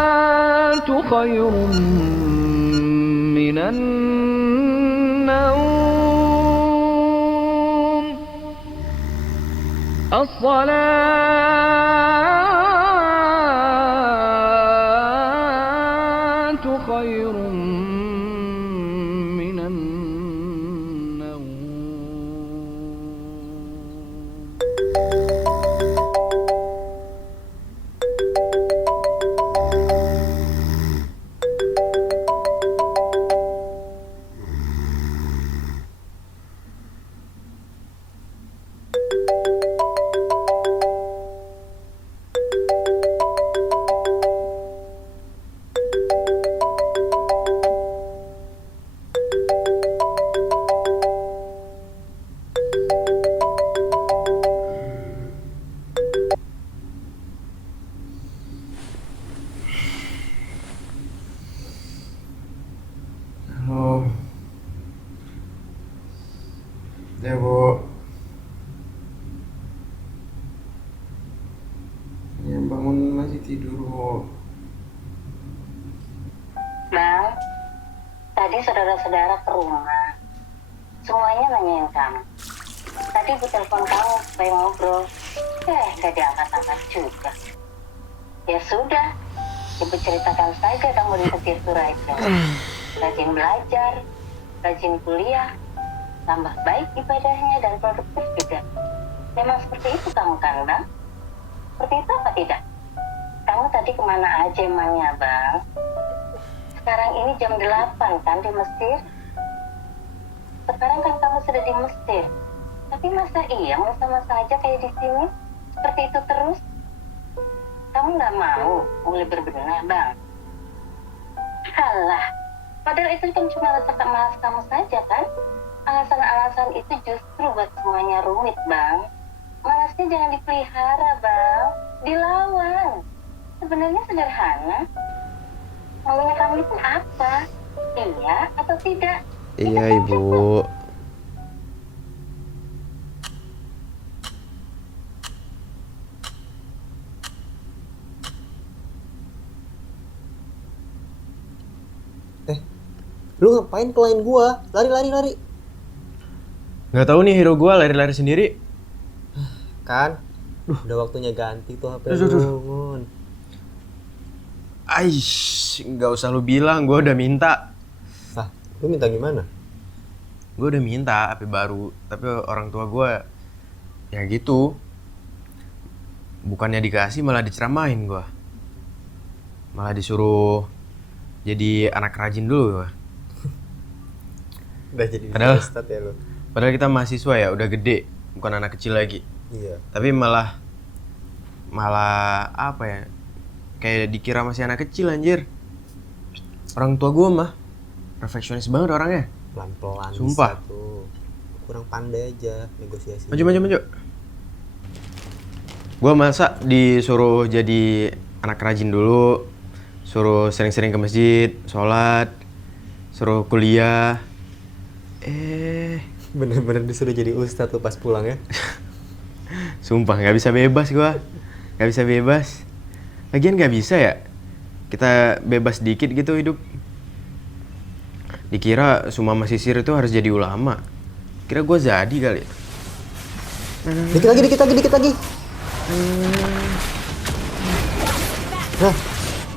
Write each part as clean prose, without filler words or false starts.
الصلاة خير من النوم. الصلاة خير من النوم. Halo. Ya, Bu. Yang bangun masih tidur, Bu. Bang, tadi saudara-saudara ke rumah. Semuanya nanyain kamu. Tadi gue telepon kamu supaya ngobrol. Gak diangkat-angkat juga. Ya sudah, ibu ceritakan saja kamu di Petir Suraja. Rajin belajar, rajin kuliah, tambah baik ibadahnya dan produktif juga. Memang seperti itu kamu kan, Bang? Seperti itu apa tidak? Kamu tadi kemana aja emangnya, Bang? Sekarang ini jam 8 kan di Mesir? Sekarang kan kamu sudah di Mesir. Tapi masa iya mau sama-sama aja kayak di sini? Seperti itu terus? Kamu nggak mau mulai berbenah, Bang? Alah, padahal itu kan cuma alasan malas kamu saja kan? Alasan-alasan itu justru buat semuanya rumit, Bang. Malasnya jangan dipelihara, Bang. Dilawan. Sebenarnya sederhana. Maunya kamu itu apa? Iya atau tidak? Iya, Ibu. Lu ngapain pelain gua? Lari. Nggak tahu nih hero gua lari-lari sendiri. Kan? Udah waktunya ganti tuh HP Duh. lu, Ngun. Aish, nggak usah lu bilang, gua udah minta. Hah, lu minta gimana? Gua udah minta HP baru, tapi orang tua gua ya gitu. Bukannya dikasih malah diceramain gua. Malah disuruh jadi anak rajin dulu gua. Udah jadi Padahal- ustad ya lu. Padahal kita mahasiswa ya, udah gede, bukan anak kecil lagi. Iya. Tapi malah apa ya? Kayak dikira masih anak kecil anjir. Orang tua gua mah perfeksionis banget orangnya. Pelan-pelan Sumpah. bisa tuh. Kurang pandai aja negosiasi. Maju. Gua masa disuruh jadi anak rajin dulu, suruh sering-sering ke masjid, sholat, suruh kuliah. Bener-bener disuruh jadi ustad tuh pas pulang ya. Sumpah nggak bisa bebas gua, nggak bisa bebas. Lagian nggak bisa ya, kita bebas dikit gitu hidup. Dikira semua masisir itu harus jadi ulama. Kira gua jadi kali. Dikit lagi.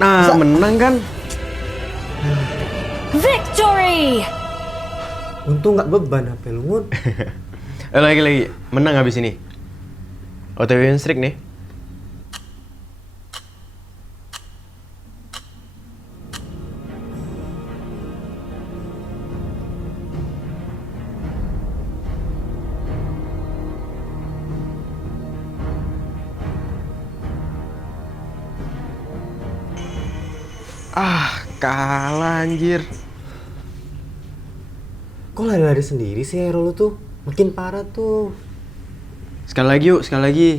Nah, Bisa. menang kan? Victory! Untung nggak beban HP lu, Ngun. Lagi, menang habis ini. OTW win streak nih. Kalah anjir. Kok lari-lari sendiri sih hero lu tuh? Makin parah tuh. Sekali lagi yuk, sekali lagi.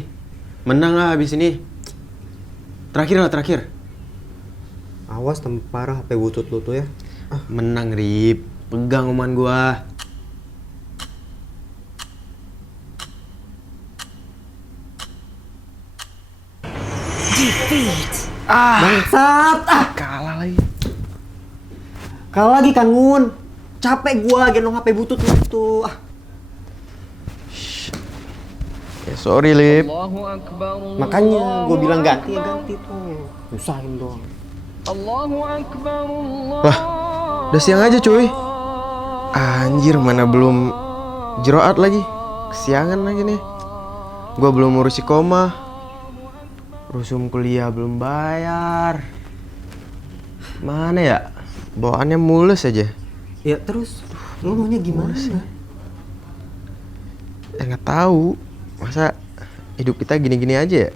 Menang lah habis ini. Terakhir. Awas tambah parah HP butut lu tuh ya. Menang, Rip. Pegang omongan gua. Bangsat! Kalah lagi. Kalah lagi kan, Ngun. Capek gua gendong HP butut lu tuh. Ya sorry, Lip. Allahu Akbar. Makanya gua bilang ganti ya Allahu ganti tuh. Nyusahin doang. Allahu Akbar. Wah, udah siang aja cuy. Anjir, mana belum jeroat lagi. Kesiangan lagi nih. Gua belum ngurus koma. Rusum kuliah belum bayar. Mana ya? Bawaannya mulus aja. Ya terus, lu maunya gimana? Nggak tahu. Masa hidup kita gini-gini aja ya?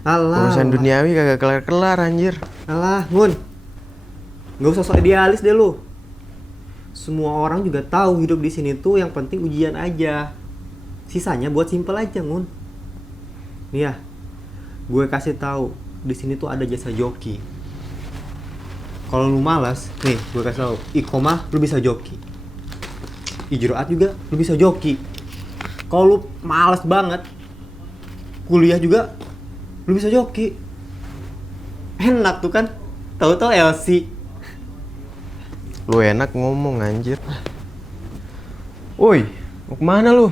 Alah. Urusan duniawi kagak kelar-kelar anjir. Alah, Ngun. Gak usah sok idealis deh lu. Semua orang juga tahu hidup di sini tuh yang penting ujian aja. Sisanya buat simpel aja, Ngun. Nih ya, gue kasih tahu di sini tuh ada jasa joki. Kalau lu malas, nih gue kasih tahu, ikomah lu bisa joki. Ijroat juga lu bisa joki. Kalau lu malas banget, kuliah juga lu bisa joki. Enak tuh kan? Tahu-tahu LC. Lu enak ngomong anjir. Woi, mau kemana lu?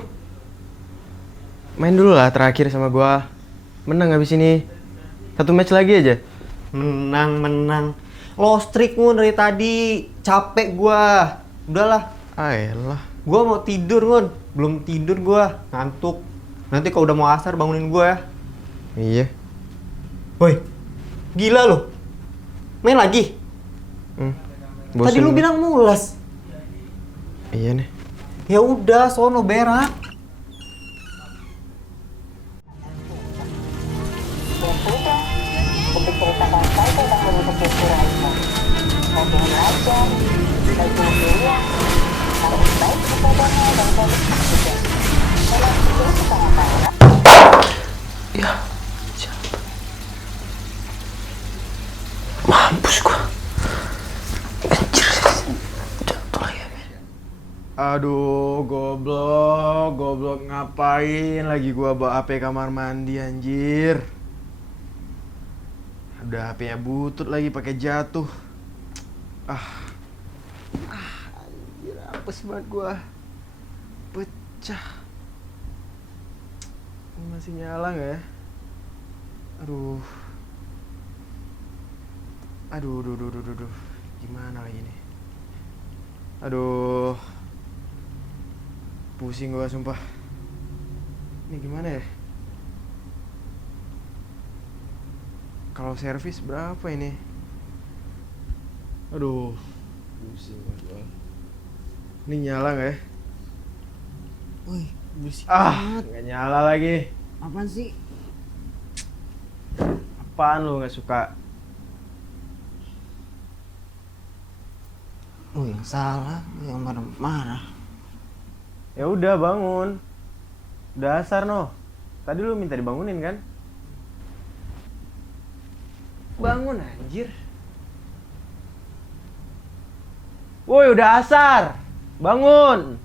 Main dulu lah terakhir sama gua. Menang habis ini. 1 match lagi aja. Menang. Lost streak Ngun dari tadi. Capek gua. Udahlah. Ayolah. Gua mau tidur, Ngun. Belum tidur gua. Ngantuk. Nanti kalau udah mau asar bangunin gua ya. Iya. Woi. Gila lu. Main lagi. Tadi lu bilang mules. Iya nih. Ya udah, sono berak. Ya sudah, untuk ceritakan saja dahulu kepikiranmu. Rajin belajar, rajin kuliah, harus baik kepadanya dan baik juga. Memang itu sangat-sangat. Ya. Mampus gua. Anjir. Jatuh lagi. Aduh, goblok ngapain lagi gua bawa HP kamar mandi anjir. Udah HP-nya butut lagi pakai jatuh. Anjir, apes banget gua. Pecah. Ini masih nyala nggak ya? Aduh. Gimana lagi nih? Aduh. Pusing gua sumpah. Ini gimana ya? Kalau servis berapa ini? Aduh. Pusing gua. Ini nyala nggak ya? Woi, berisik Nggak nyala lagi. Apaan sih? Apaan lu nggak suka? Oh, yang salah, yang marah-marah. Ya udah bangun. Udah asar noh. Tadi lu minta dibangunin kan? Bangun anjir. Woi udah asar. Bangun.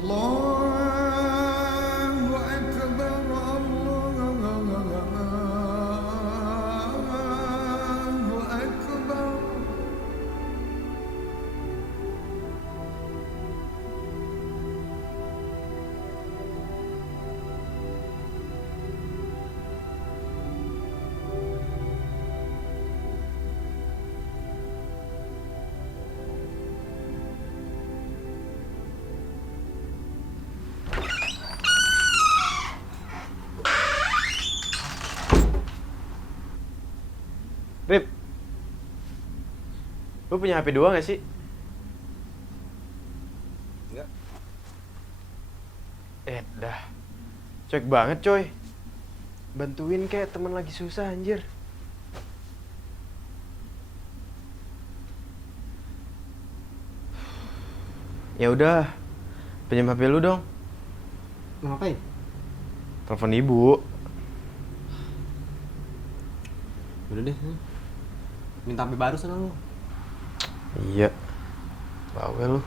Allahu Akbar, Allahu Akbar. Rip, lu punya HP 2 gak sih? Enggak. Dah, cuek banget coy. Bantuin kayak teman lagi susah anjir. Ya udah, pinjam HP lu dong. Mau ngapain? Telepon ibu. Udah deh. Minta HP baru sana lu. Iya. Bawel lu.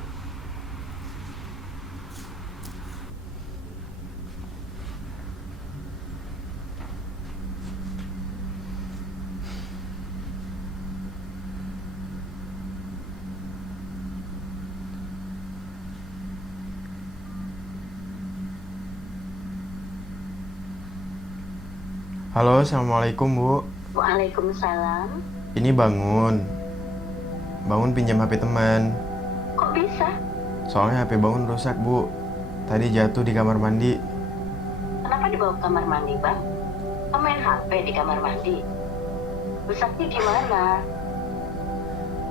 Halo, assalamualaikum bu. Waalaikumsalam. Ini Bangun. Bangun pinjam HP teman. Kok bisa? Soalnya HP Bangun rusak bu. Tadi jatuh di kamar mandi. Kenapa dibawa ke kamar mandi, Bang? Kamu main HP di kamar mandi? Rusaknya gimana?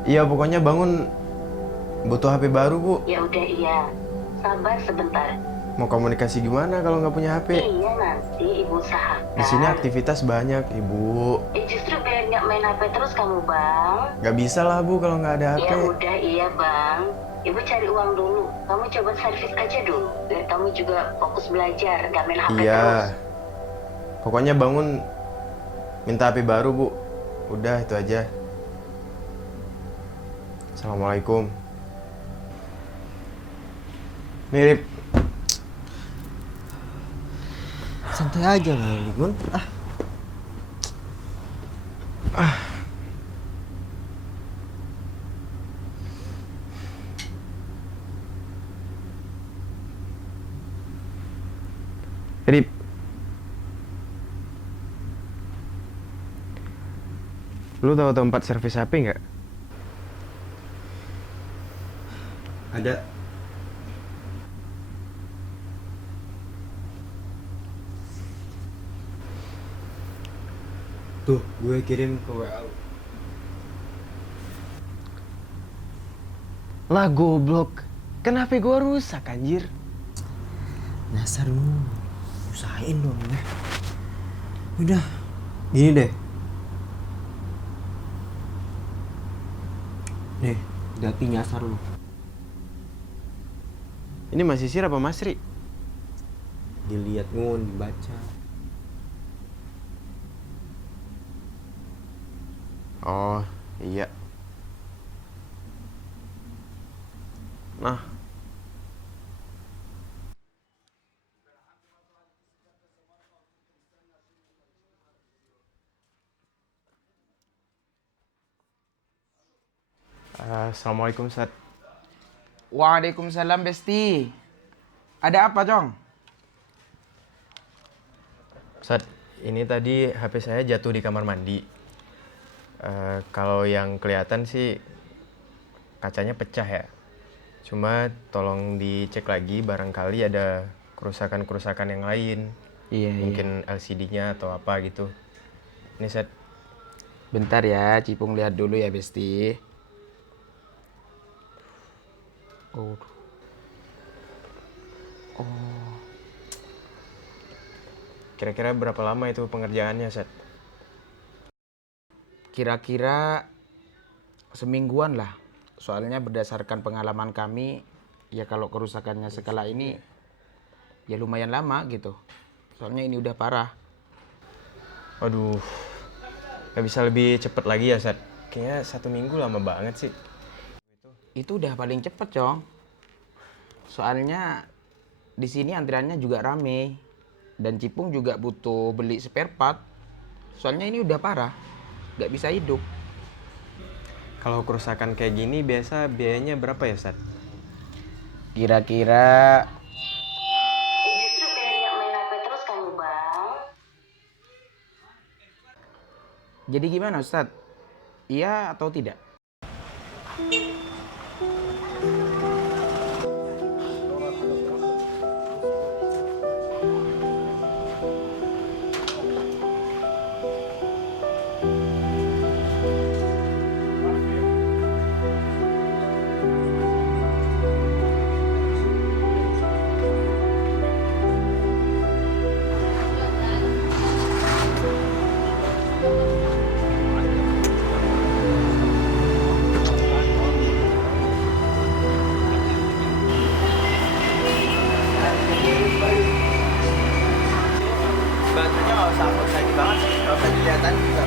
Iya, pokoknya Bangun butuh HP baru bu. Ya udah iya. Sabar sebentar. Mau komunikasi gimana kalau nggak punya HP? Iya nanti ibu usahakan. Di sini aktivitas banyak ibu. Justru biar nggak main HP terus kamu, Bang. Nggak bisa lah bu kalau nggak ada HP. Ya udah iya, Bang. Ibu cari uang dulu. Kamu coba servis aja dulu. Biar kamu juga fokus belajar, nggak main HP terus. Iya. Pokoknya Bangun minta HP baru bu. Udah itu aja. Assalamualaikum. Mirip. Santai aja lah, Gun. Rip. Lu tahu tempat servis HP nggak? Ada. Tuh, gue kirim ke WA lu. Lah goblok. Kan HP gua rusak anjir. Dasar lu. Usahain dong ya. Udah. Gini deh. Nih, dati nyasar lu. Ini masih Sir apa Masri? Dilihat Ngun, dibaca. Oh, iya. Nah. Assalamualaikum, Sat. Waalaikumsalam Besti. Ada apa, Cong? Sat, ini tadi HP saya jatuh di kamar mandi. Kalau yang kelihatan sih kacanya pecah ya. Cuma tolong dicek lagi barangkali ada kerusakan-kerusakan yang lain. Iya, Mungkin LCD-nya atau apa gitu. Ini Sat. Bentar ya, Cipung lihat dulu ya, Besti. Oh. Kira-kira berapa lama itu pengerjaannya, Sat? Kira-kira semingguan lah. Soalnya berdasarkan pengalaman kami, ya kalau kerusakannya skala ini, ya lumayan lama gitu. Soalnya ini udah parah. Waduh, nggak bisa lebih cepet lagi ya, Sat? Kayaknya 1 minggu lama banget sih. Itu udah paling cepet, Cong. Soalnya di sini antriannya juga rame. Dan Cipung juga butuh beli spare part. Soalnya ini udah parah. Nggak bisa hidup. Kalau kerusakan kayak gini biasa biayanya berapa ya, Sat? Kira-kira Justru biar nggak main HP terus kamu, Bang. jadi gimana, Ustadz? Iya atau tidak? Sama sakit banget, bapak kelihatan juga.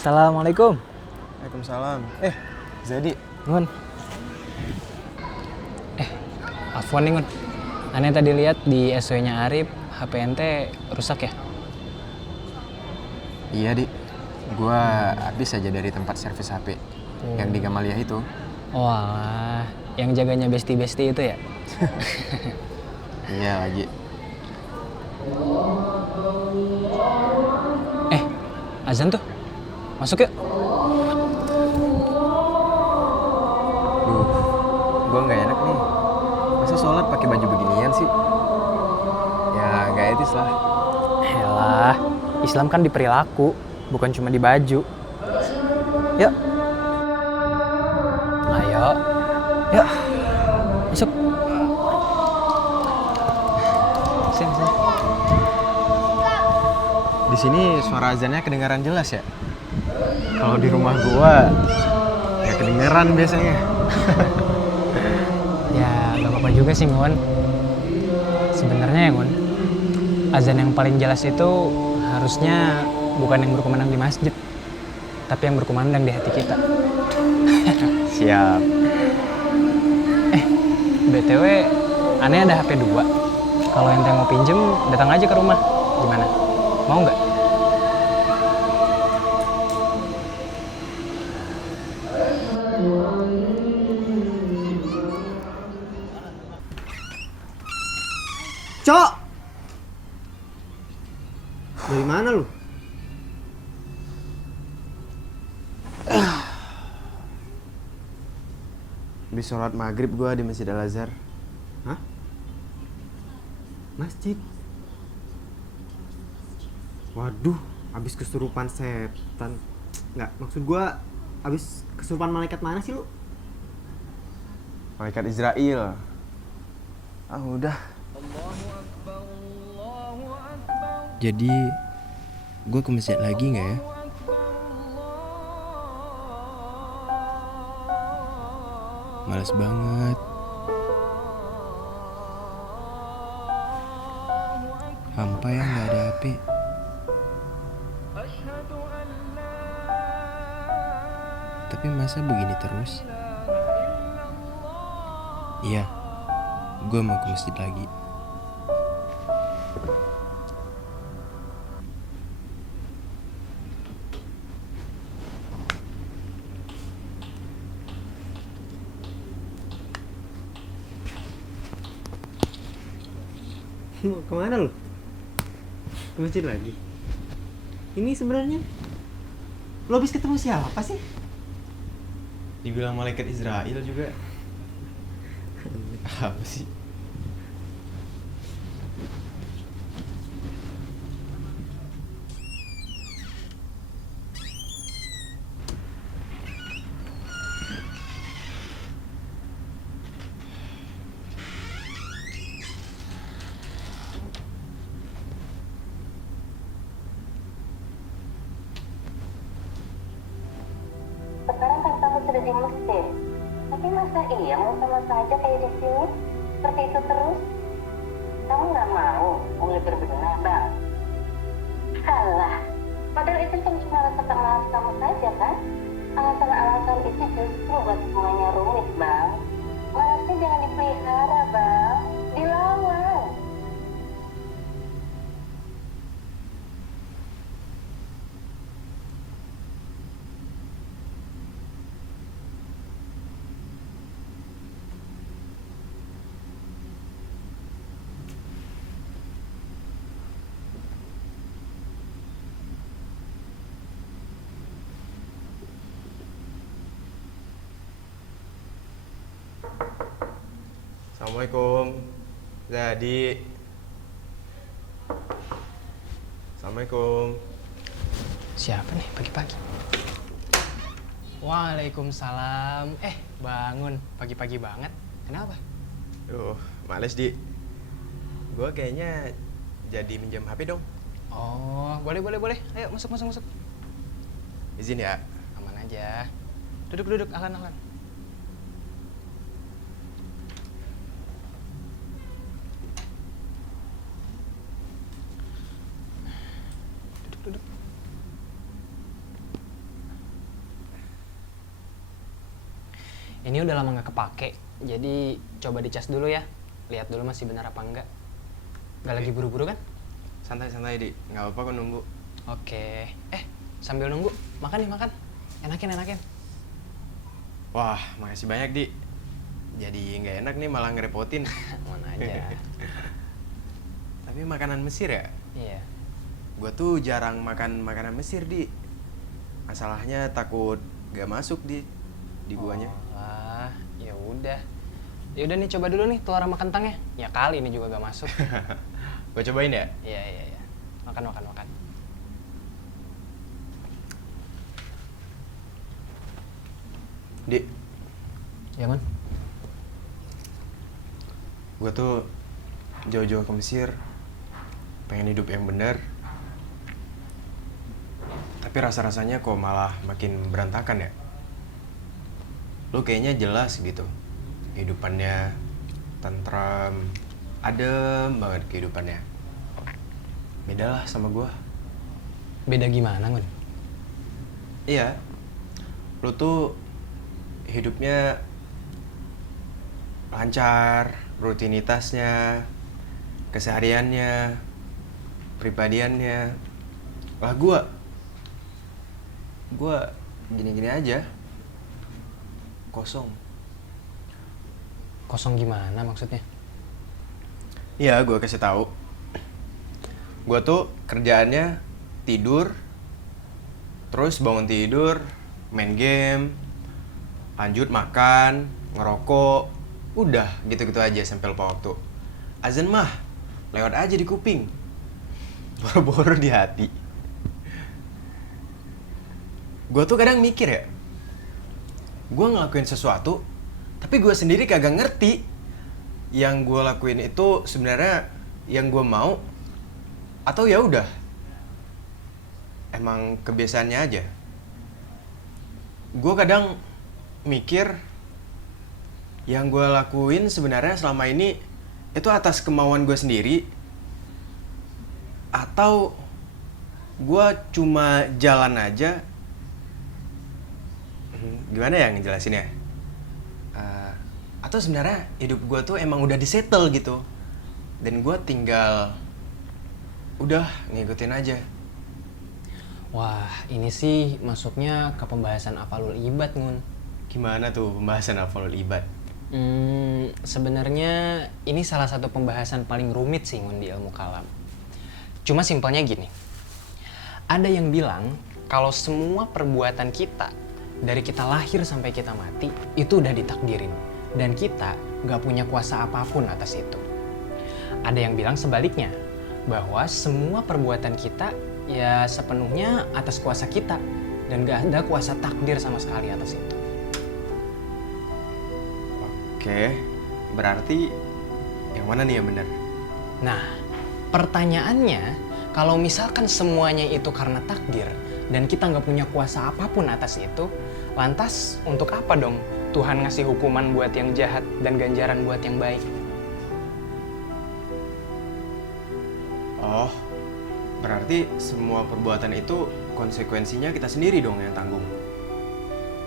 Assalamualaikum. Waalaikumsalam. Zadi. Ngun. Afwan nih Ngun. Aneh tadi lihat di SW-nya Arif, HP ente rusak ya? Iya, Di. Gua habis aja dari tempat servis HP yang di Gamaliah itu. Oh alah, yang jaganya besti-besti itu ya? Iya lagi. Azan tuh. Masuk yuk. Duh, gua nggak enak nih. Masa sholat pakai baju beginian sih? Ya nggak etis lah. Elah, Islam kan di perilaku, bukan cuma di baju. Yuk. Ayo. Yuk. Masuk. Sini. Di sini suara azannya kedengaran jelas ya? Kalau di rumah gua nggak kedengaran biasanya. Ya, gak apa-apa juga sih, Ngun. Sebenarnya ya, Ngun, azan yang paling jelas itu harusnya bukan yang berkumandang di masjid, tapi yang berkumandang di hati kita. Siap. BTW, aneh ada HP 2. Kalau ente mau pinjem, datang aja ke rumah. Gimana? Mau nggak? Cok! Dari mana lu? Habis sholat maghrib gua di Masjid Al-Azhar. Hah? Masjid? Waduh, habis kesurupan setan. Nggak, maksud gua habis kesurupan malaikat mana sih lu? Malaikat Israel. Udah. Jadi, gue ke masjid lagi nggak ya? Males banget. Hampa ya nggak ada HP. Tapi masa begini terus? Iya, gue mau ke masjid lagi. Mau kemana lu? Ke masjid lagi? Ini sebenarnya lu habis ketemu siapa sih? Dibilang malaikat Israel juga. Apa sih? di Mesir. Tapi masa iya mau sama saja kayak di sini? Seperti itu terus? Kamu nggak mau Uli berbenah, Bang? Alah, padahal itu kan cuma rasa tak malas kamu saja kan? Alasan-alasan itu justru buat semuanya rumit, Bang. Malasnya jangan dipelihara, Bang. Dilawan. Assalamualaikum. Jadi. Assalamualaikum. Siapa nih pagi-pagi? Waalaikumsalam. Bangun. Pagi-pagi banget. Kenapa? Males Di. Gua kayaknya jadi minjam HP dong. Oh, boleh. Ayo, masuk. Izin ya. Aman aja. Duduk, alan. Duduk. Ini udah lama nggak kepake, jadi coba dicas dulu ya. Lihat dulu masih benar apa enggak. Nggak lagi buru-buru kan? Santai Di. Nggak apa-apa kok nunggu. Oke. Sambil nunggu, makan nih, makan. Enakin. Wah, makasih banyak Di. Jadi nggak enak nih malah ngerepotin. Mana aja. Tapi makanan Mesir ya? Iya. Gua tuh jarang makan makanan Mesir Di. Masalahnya takut gak masuk di guanya. Wah, ya udah. Ya udah nih, coba dulu nih telur sama kentangnya. Ya kali ini juga gak masuk. Gua cobain ya? Iya. Makan. Di, Ya, Man. gua tuh jauh-jauh ke Mesir pengen hidup yang benar. Tapi rasa-rasanya kok malah makin berantakan ya. Lu kayaknya jelas gitu. Kehidupannya tentram, adem banget kehidupannya. Beda lah sama gua. Beda gimana, Ngun? Iya. Lu tuh hidupnya lancar, rutinitasnya, kesehariannya, pribadiannya. Lah gua gini-gini aja. Kosong. Kosong gimana maksudnya? Iya, gua kasih tahu. Gua tuh kerjaannya tidur, terus bangun tidur, main game, lanjut makan, ngerokok, udah gitu-gitu aja sampai lupa waktu. Azan mah lewat aja di kuping, boro-boro di hati. Gue tuh kadang mikir ya, gue ngelakuin sesuatu, tapi gue sendiri kagak ngerti yang gue lakuin itu sebenarnya yang gue mau atau ya udah emang kebiasaannya aja. Gue kadang mikir yang gue lakuin sebenarnya selama ini itu atas kemauan gue sendiri atau gue cuma jalan aja. Gimana ya ngejelasinnya? Atau sebenarnya hidup gue tuh emang udah disettle gitu dan gue tinggal udah ngikutin aja. Wah, ini sih masuknya ke pembahasan afalul ibad, Ngun. Gimana tuh pembahasan hafalul ibad? Sebenarnya ini salah satu pembahasan paling rumit sih, Ngun, di ilmu kalam. Cuma simpelnya gini. Ada yang bilang kalau semua perbuatan kita dari kita lahir sampai kita mati itu udah ditakdirin dan kita gak punya kuasa apapun atas itu. Ada yang bilang sebaliknya, bahwa semua perbuatan kita ya sepenuhnya atas kuasa kita dan gak ada kuasa takdir sama sekali atas itu. Oke, berarti yang mana nih yang benar? Nah, pertanyaannya, kalau misalkan semuanya itu karena takdir, dan kita nggak punya kuasa apapun atas itu, lantas untuk apa dong Tuhan ngasih hukuman buat yang jahat dan ganjaran buat yang baik? Oh, berarti semua perbuatan itu konsekuensinya kita sendiri dong yang tanggung.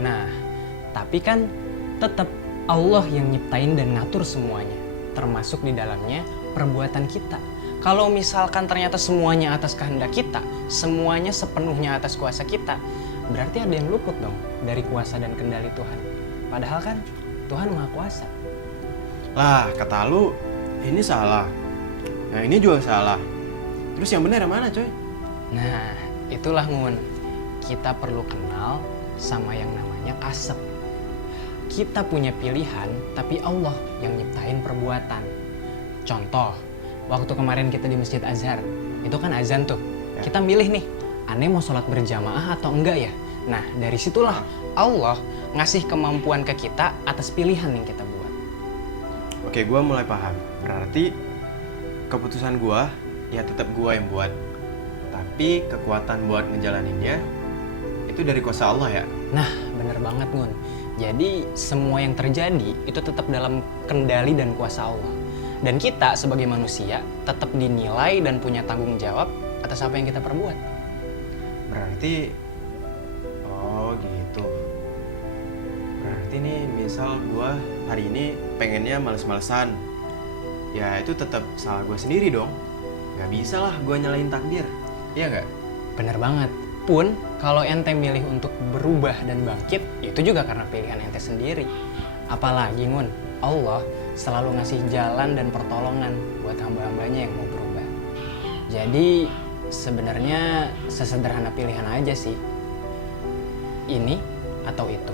Nah, tapi kan tetap Allah yang nyiptain dan ngatur semuanya, termasuk di dalamnya perbuatan kita. Kalau misalkan ternyata semuanya atas kehendak kita, semuanya sepenuhnya atas kuasa kita, berarti ada yang luput dong dari kuasa dan kendali Tuhan. Padahal kan Tuhan Maha Kuasa. Lah, kata lu ini salah. Nah, ini juga salah. Terus yang benar yang mana, coy? Nah, itulah Ngun. Kita perlu kenal sama yang namanya kasep. Kita punya pilihan, tapi Allah yang nyiptain perbuatan. Contoh, waktu kemarin kita di Masjid Azhar, itu kan azan tuh. Ya. Kita milih nih, aneh mau sholat berjamaah atau enggak ya? Nah, dari situlah Allah ngasih kemampuan ke kita atas pilihan yang kita buat. Oke, gua mulai paham. Berarti keputusan gua ya tetap gua yang buat. Tapi kekuatan buat ngejalaninnya itu dari kuasa Allah ya. Nah, bener banget Ngun. Jadi semua yang terjadi itu tetap dalam kendali dan kuasa Allah. Dan kita sebagai manusia tetap dinilai dan punya tanggung jawab atas apa yang kita perbuat. Berarti oh gitu. Berarti nih misal gua hari ini pengennya males-malesan. Ya itu tetap salah gua sendiri dong. Gak bisa lah gua nyalain takdir. Iya nggak? Bener banget. Pun kalau ente milih untuk berubah dan bangkit, itu juga karena pilihan ente sendiri. Apalagi Ngun, Allah selalu ngasih jalan dan pertolongan buat hamba-hambanya yang mau berubah. Jadi sebenarnya sesederhana pilihan aja sih. Ini atau itu.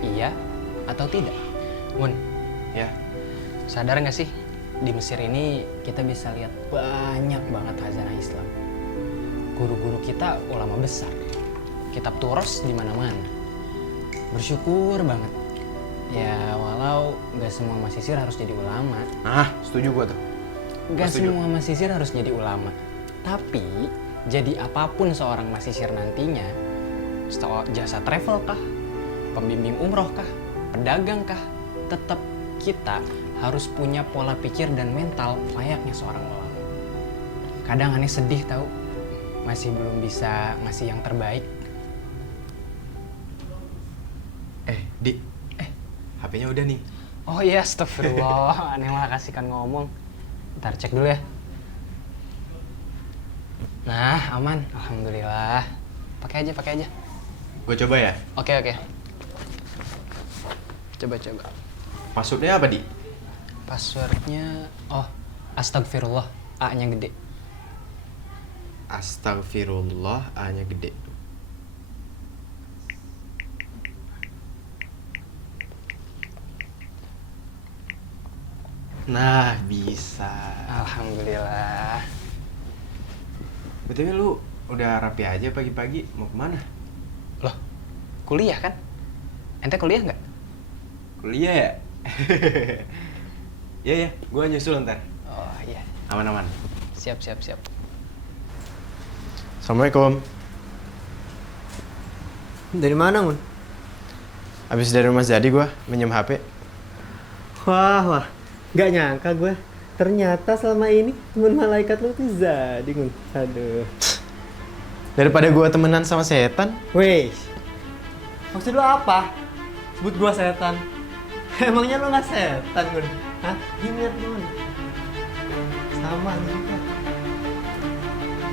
Iya atau tidak. Ngun, Ya. sadar nggak sih? Di Mesir ini kita bisa lihat banyak banget khazanah Islam. Guru-guru kita ulama besar. Kitab Turos di mana-mana. Bersyukur banget. Ya walau nggak semua masisir harus jadi ulama. Ah, setuju gua tuh. Nggak Setuju. semua masisir harus jadi ulama. Tapi jadi apapun seorang masisir nantinya, jasa travel kah, pembimbing umroh kah, pedagang kah, tetap kita harus punya pola pikir dan mental layaknya seorang ulama. Kadang aneh sedih tahu, masih belum bisa ngasih yang terbaik. Di. HP-nya udah nih. Oh iya, astagfirullah, aneh malah kasihkan ngomong. Ntar cek dulu ya. Nah, aman, alhamdulillah. Pakai aja. Gua coba ya. Oke. Coba. Maksudnya apa, Di? Passwordnya, oh, astagfirullah, A-nya gede. Astagfirullah, A-nya gede. Nah, bisa. Alhamdulillah. BTW lu udah rapi aja pagi-pagi, mau kemana? Loh, kuliah kan? Ente kuliah nggak? Kuliah ya? Iya, gua nyusul ntar. Oh iya, Aman-aman. siap. Assalamualaikum. Dari mana, Mun? Habis dari rumah Zadi gua, minjem HP. Wah, nggak nyangka gue. Ternyata selama ini temen malaikat lu tuh Zadi, Mun. Aduh. Daripada gua temenan sama setan, Weh, maksud lu apa? Sebut gua setan. Emangnya lu nggak setan, Mun? Hah? Ingat, Mun. Sama juga.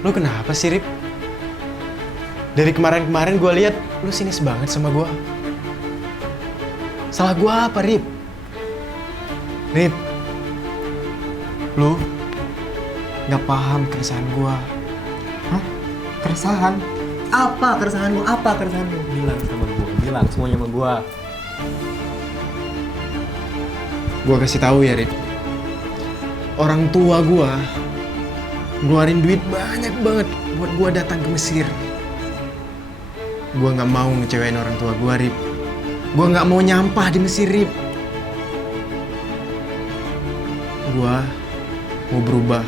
lu kenapa sih, Rip? Dari kemarin-kemarin gua lihat lu sinis banget sama gua. Salah gua apa, Rip? Rip, lu nggak paham keresahan gua. Hah? Keresahan? Apa keresahan lu? Apa keresahan lu? Bilang sama gua. Bilang semuanya sama gua. Gua kasih tahu ya, Rip. Orang tua gua ngeluarin duit banyak banget buat gua datang ke Mesir. Gua nggak mau ngecewain orang tua gua, Rip. Gua nggak mau nyampah di Mesir, Rip. Gua mau berubah.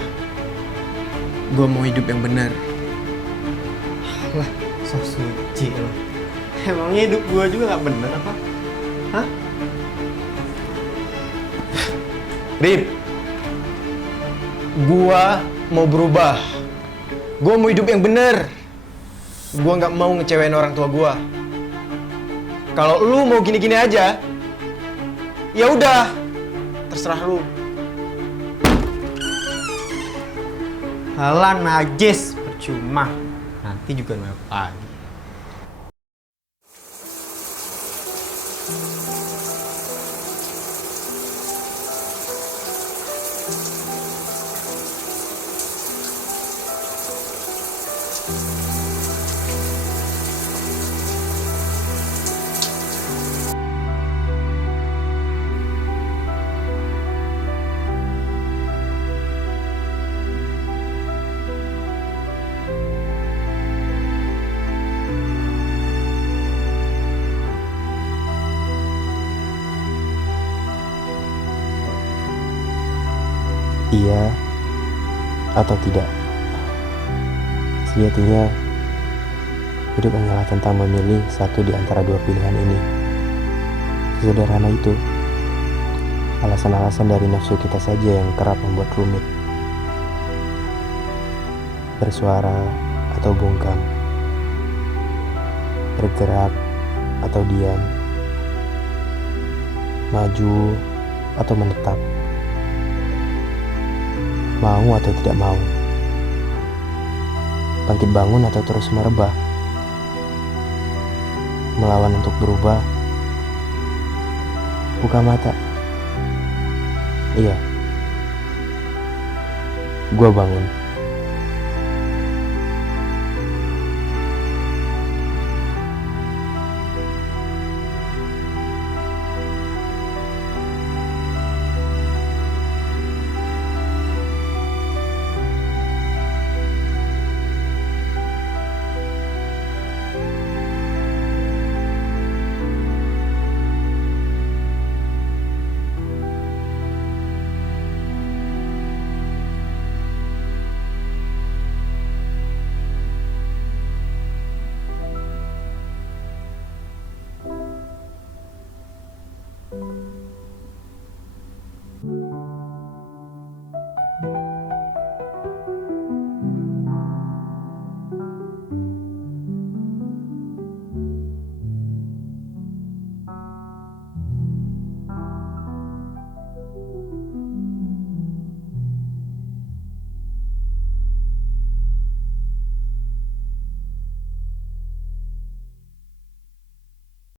Gua mau hidup yang benar. Lah, So suci lo. Emangnya hidup gua juga gak bener apa? Hah? Rip, gua mau berubah. Gua mau hidup yang bener. Gua nggak mau ngecewain orang tua gua. Kalau lu mau gini-gini aja, ya udah, terserah lu. Halah najis, percuma. Nanti juga nolak lagi. Iya atau tidak. Sejatinya, hidup hanyalah tentang memilih satu di antara dua pilihan ini. Sesederhana itu. Alasan-alasan dari nafsu kita saja yang kerap membuat rumit. Bersuara atau bungkam. Bergerak atau diam. Maju atau menetap. Mau atau tidak mau. Bangkit bangun atau terus merebah. Melawan untuk berubah. Buka mata. Iya. Gua bangun.